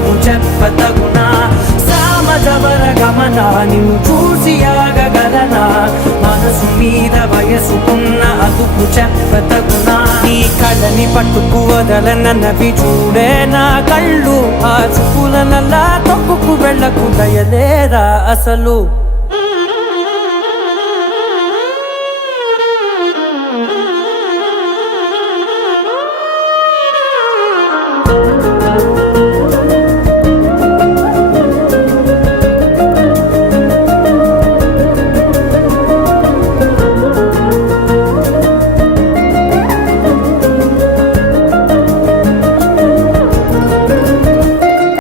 అదుపు చెప్పతగునా సామజవర గమన నిన్ను చూసి ఆగగలనా మనసు మీద వయసుకున్న అదుపు చెప్పతగునా నీ కళ్ళని పట్టుకు వదలనన్నవి చూడే నా కళ్ళు ఆ చూపులనల్లా తొక్కుకు వెళ్ళకు దయలేరా అసలు